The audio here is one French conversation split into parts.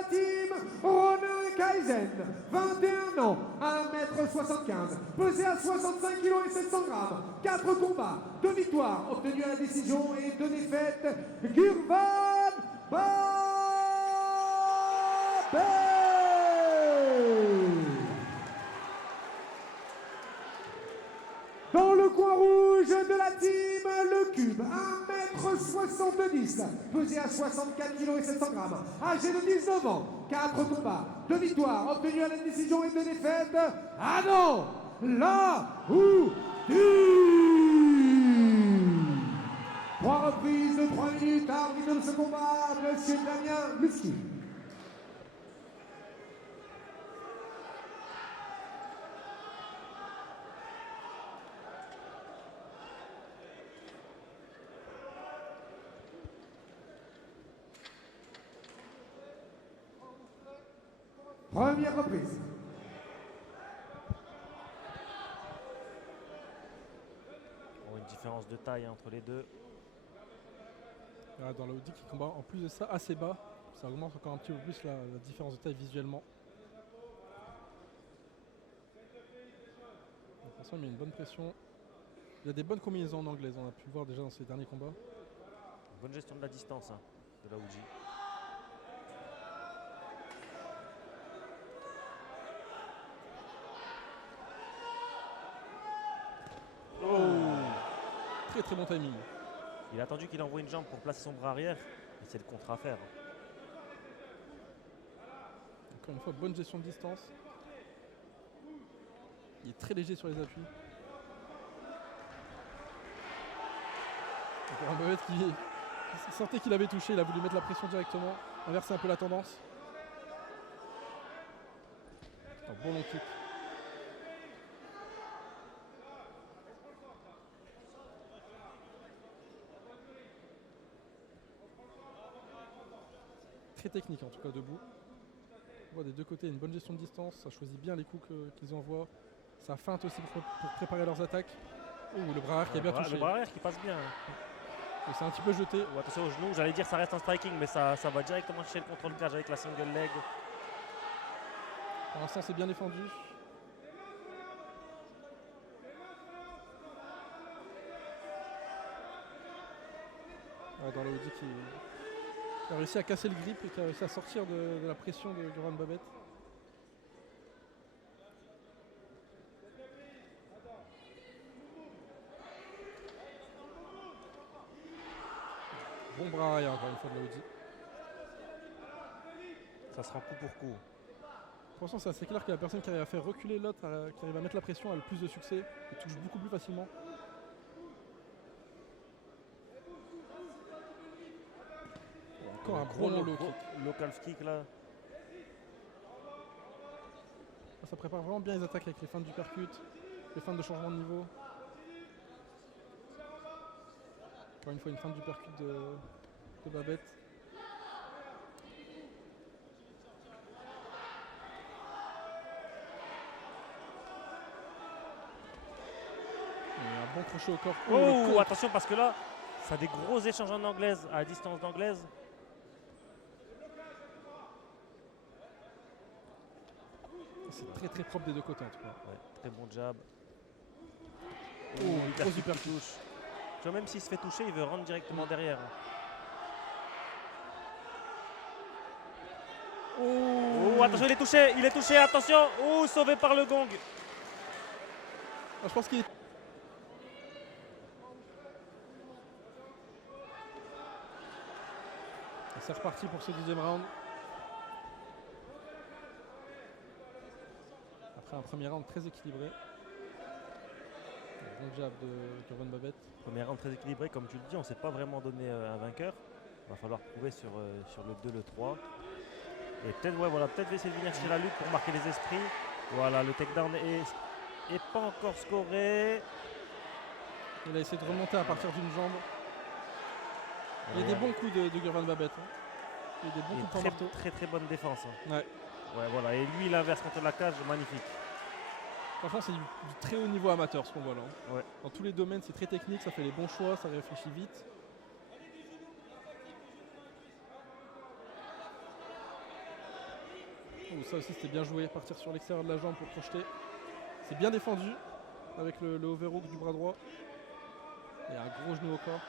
la team Ronin Kaizen, 21 ans, 1m75, pesé à 65 kg et 700 grammes, 4 combats, 2 victoires, obtenues à la décision et 2 défaites, Gurvan Babet. Dans le coin rouge de la team, le Cube, 1m70, pesé à 64 kg et 700 grammes, âgé de 19 ans, 4 combats, 2 victoires, obtenues à la décision et 2 défaites, Adam Lahoudi. 3 reprises de 3 minutes, arbitre de ce combat, monsieur Damien Musky. Première reprise. Une différence de taille entre les deux. Dans Lahoudi qui combat en plus de ça assez bas. Ça augmente encore un petit peu plus la différence de taille visuellement. De toute façon, il met une bonne pression. Il a des bonnes combinaisons en anglaise, on a pu le voir déjà dans ses derniers combats. Bonne gestion de la distance de Lahoudi. Très très bon timing. Il a attendu qu'il envoie une jambe pour placer son bras arrière. Et c'est le contre à faire. Encore une fois, bonne gestion de distance. Il est très léger sur les appuis. Encore un Babet qui sentait qu'il avait touché, il a voulu mettre la pression directement, inverser un peu la tendance. Un bon long kick. Très technique en tout cas debout. On voit des deux côtés une bonne gestion de distance, ça choisit bien les coups qu'ils envoient. Ça feinte aussi pour préparer leurs attaques. Le bras arrière qui est bien touché. Le bras arrière qui passe bien. C'est un petit peu jeté. Attention au genou, j'allais dire ça reste un striking, mais ça va directement chercher le contrôle cage avec la single leg. Pour l'instant c'est bien défendu. Dans Lahoudi qui a réussi à casser le grip et qui a réussi à sortir de la pression de Gurvan Babet. Bon bras arrière encore une fois de Lahoudi. Ça sera coup pour coup. Pour l'instant c'est assez clair que la personne qui arrive à faire reculer l'autre, qui arrive à mettre la pression, a le plus de succès. Il touche beaucoup plus facilement. Encore un gros low kick. Low calf kick là. Ça prépare vraiment bien les attaques avec les feintes du percut, les feintes de changement de niveau. Encore une fois une feinte du percut de Babet. Un bon crochet au corps. Oh, attention parce que là, ça a des gros échanges en anglaise, à distance d'anglaise. C'est très très propre des deux côtés en tout cas. Ouais, très bon jab. Gros super touche. Tu vois, même s'il se fait toucher, il veut rentrer directement derrière. Oh, attention, il est touché, attention. Oh, sauvé par le gong. Je pense qu'il est... C'est reparti pour ce deuxième round. Après un premier round très équilibré. Bon jab de Gurvan Babet. Premier round très équilibré, comme tu le dis, on ne s'est pas vraiment donné un vainqueur. Il va falloir prouver sur le 2, le 3. Et peut-être peut-être essayer de venir chez la lutte pour marquer les esprits. Voilà, le takedown est pas encore scoré. Il a essayé de remonter à partir d'une jambe. Il y a des bons coups de Gurvan Babet. Il y a des bons coups de marteau. Très bonne défense. Ouais. Ouais, voilà. Et lui, il inverse contre la cage, magnifique. Franchement, c'est du très haut niveau amateur ce qu'on voit là. Ouais. Dans tous les domaines, c'est très technique, ça fait les bons choix, ça réfléchit vite. Oh, ça aussi c'était bien joué, partir sur l'extérieur de la jambe pour projeter. C'est bien défendu avec le overhook du bras droit. Et un gros genou au corps.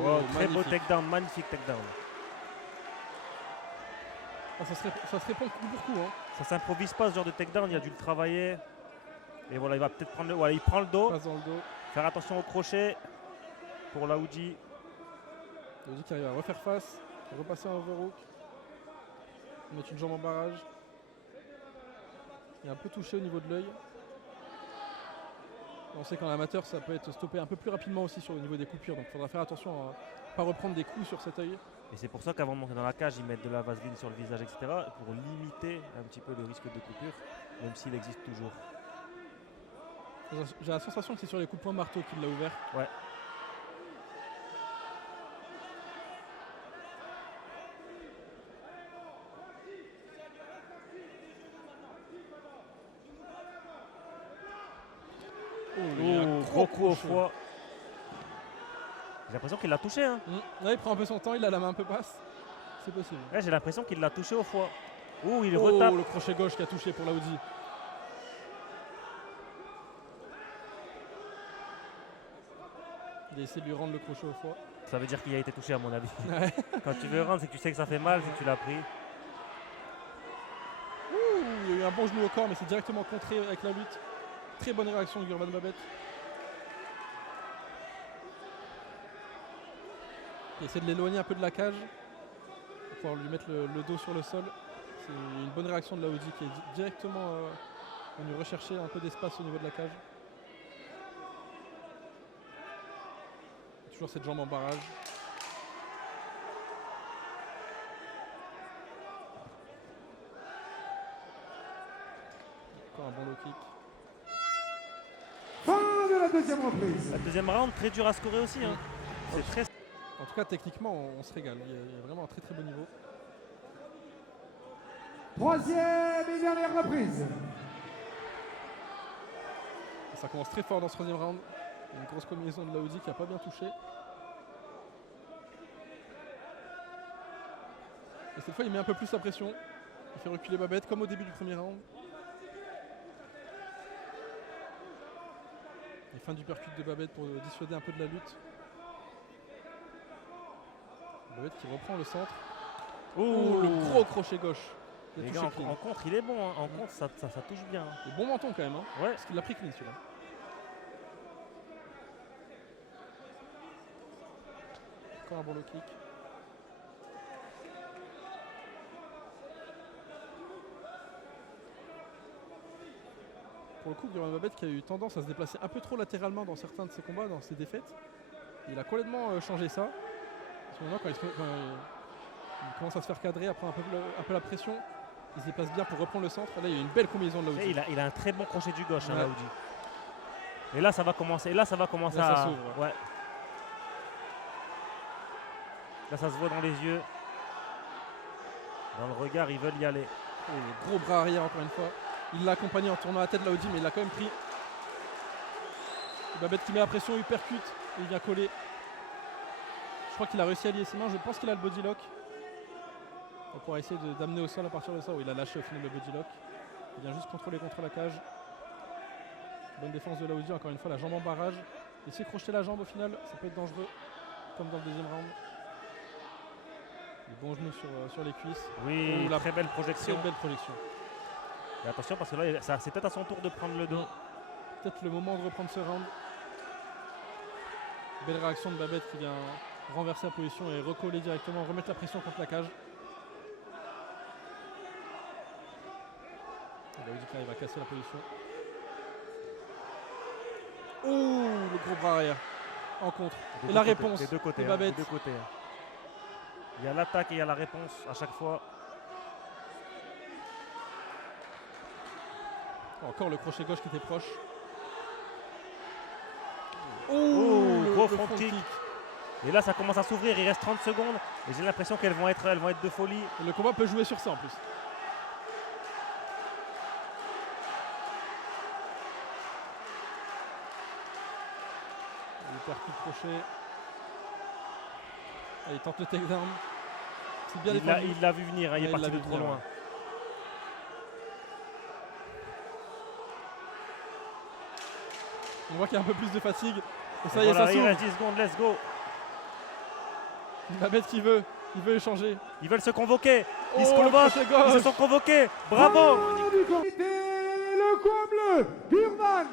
Oh, très beau magnifique. takedown, magnifique takedown. Ah, ça se répond coup pour coup. Hein. Ça s'improvise pas ce genre de takedown, il a dû le travailler. Et voilà, il va peut-être prendre le. Voilà, il prend le dos. Passe dans le dos. Faire attention au crochet pour Laoudi. Laoudi qui arrive à refaire face, repasser un overhook, mettre une jambe en barrage. Il est un peu touché au niveau de l'œil. On sait qu'en amateur ça peut être stoppé un peu plus rapidement aussi sur le niveau des coupures, donc il faudra faire attention à ne pas reprendre des coups sur cet œil. Et c'est pour ça qu'avant de monter dans la cage, ils mettent de la vaseline sur le visage, etc. pour limiter un petit peu le risque de coupure, même s'il existe toujours. J'ai la sensation que c'est sur les coups de poing marteau qu'il l'a ouvert. Ouais. Il y a un Gros coup au crochet. foie. J'ai l'impression qu'il l'a touché. Hein. Là il prend un peu son temps, il a la main un peu basse. C'est possible. Ouais, j'ai l'impression qu'il l'a touché au foie. Ouh, il Oh, retape. le crochet gauche qui a touché pour Laoudi. Il a essayé de lui rendre le crochet au foie. Ça veut dire qu'il a été touché à mon avis. Ouais. Quand tu veux rendre, c'est que tu sais que ça fait mal, c'est que tu l'as pris. Ouh, il y a eu un bon genou au corps, mais c'est directement contré avec la lutte. Très bonne réaction de Gurvan Babet. Il essaie de l'éloigner un peu de la cage pour pouvoir lui mettre le dos sur le sol. C'est une bonne réaction de Laoudi qui est directement venu rechercher un peu d'espace au niveau de la cage. Toujours cette jambe en barrage. Encore un bon low kick. Fin de la deuxième reprise. La deuxième round, très dur à scorer aussi. Hein. C'est très. En tout cas, techniquement, on se régale. Il y a vraiment un très très bon niveau. Troisième et dernière reprise. Et ça commence très fort dans ce troisième round. Une grosse combinaison de Laoudi qui n'a pas bien touché. Et cette fois, il met un peu plus la pression. Il fait reculer Babet comme au début du premier round. Et fin du percut de Babet pour dissuader un peu de la lutte. Babet qui reprend le centre. Oh, le gros crochet gauche. Il a Les touché gars, clean. en contre, il est bon. Hein. En contre, ça touche bien. Hein. Et bon menton quand même. Hein, Ouais. parce qu'il l'a pris clean celui-là. Encore un bon low kick. Pour le coup, Gurvan Babet qui a eu tendance à se déplacer un peu trop latéralement dans certains de ses combats, dans ses défaites. Il a complètement changé ça. Parce que maintenant, quand il commence à se faire cadrer, après un peu la pression, il se déplace bien pour reprendre le centre. Là, il y a une belle combinaison de Laoudi. Il a un très bon crochet du gauche, hein, Ouais. Laoudi. Et là, ça va commencer. Là, ça va commencer Là, ça à. s'ouvre. Ouais. Là, ça se voit dans les yeux. Dans le regard, ils veulent y aller. Oh, le gros bras arrière encore une fois. Il l'a accompagné en tournant la tête Laoudi, mais il l'a quand même pris. Et Babet qui met la pression, il percute et il vient coller. Je crois qu'il a réussi à lier ses mains. Je pense qu'il a le body lock. On pourra essayer d'amener au sol à partir de ça. Où il a lâché au final le body lock. Il vient juste contrôler contre la cage. Bonne défense de Laoudi, encore une fois, la jambe en barrage. Essayer de crocheter la jambe au final, ça peut être dangereux, comme dans le deuxième round. Les bons genoux sur les cuisses. Oui, Oh, la très belle Très projection. belle projection. Et attention, parce que là, c'est peut-être à son tour de prendre le dos. Peut-être le moment de reprendre ce round. Belle réaction de Babet qui vient renverser la position et recoller directement, remettre la pression contre la cage. Laoudi qui arrive à casser la position. Oh, le gros bras arrière en contre. Des Et deux la côtés, réponse des deux côtés, de hein, Babet. des deux côtés. Hein. Il y a l'attaque et il y a la réponse à chaque fois. Encore le crochet gauche qui était proche. Oh, le gros front front kick. Et là, ça commence à s'ouvrir. Il reste 30 secondes. Et j'ai l'impression qu'elles vont être de folie. Et le combat peut jouer sur ça en plus. Le percute crochet. Il tente le takedown. C'est bien Il défendu. l'a vu venir, hein, il Ouais, est il parti l'a de vu trop venir, loin. ouais. On voit qu'il y a un peu plus de fatigue. Et ça y est, Voilà, ça il s'ouvre. reste 10 secondes, let's go. Il va mettre ce qu'il veut. Il veut échanger. Ils veulent se convoquer. Ils se Oh, le convoquent. crochet Ils se gauche. sont convoqués. Bravo. Du comité, le coin bleu, Burman